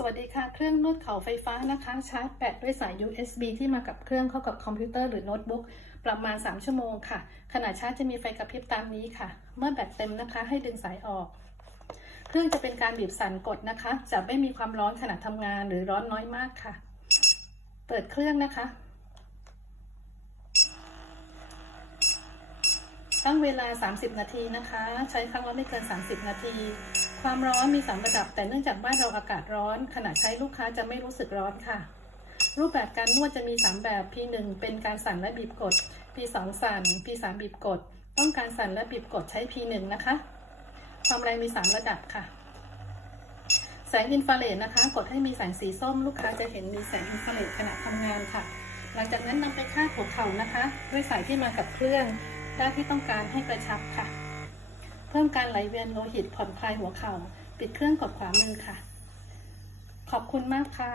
สวัสดีค่ะ เครื่องนวดเข่าไฟฟ้านะคะชาร์จแบตด้วยสาย USB ที่มากับเครื่องเข้ากับคอมพิวเตอร์หรือโน้ตบุ๊กประมาณ 3 ชั่วโมงค่ะ ขณะชาร์จจะมีไฟกระพริบตามนี้ค่ะ เมื่อแบตเต็มนะคะ ให้ดึงสายออก เครื่องจะเป็นการบีบสั่นกดนะคะ จะไม่มีความร้อนขณะทำงานหรือร้อนน้อยมากค่ะ เปิดเครื่องนะคะ ตั้งเวลา 30 นาทีนะคะ ใช้ครั้งละไม่เกิน 30 นาที ความร้อนมี 3 ระดับ แต่เนื่องจากบ้านเราอากาศร้อน ขณะใช้ลูกค้าจะไม่รู้สึกร้อนค่ะ รูปแบบการนวดจะมี 3 แบบ P1 เป็นการสั่นและบีบกด P2 สั่น P3 บีบกด ต้องการสั่นและบีบกดใช้ P1 นะคะ ความแรงมี 3 ระดับค่ะ แสงอินฟราเรดนะคะ กดให้มีแสงสีส้ม ลูกค้าจะเห็นมีแสงอินฟราเรดขณะทำงานค่ะ หลังจากนั้นนำไปคาดหัวเข่านะคะ ด้วยสายที่มากับเครื่อง ด้านที่ต้องการให้กระชับค่ะ เพิ่มการไหลเวียนโลหิตผ่อนคลายหัวเข่า ปิดเครื่องกดขวามือค่ะ ขอบคุณมากค่ะ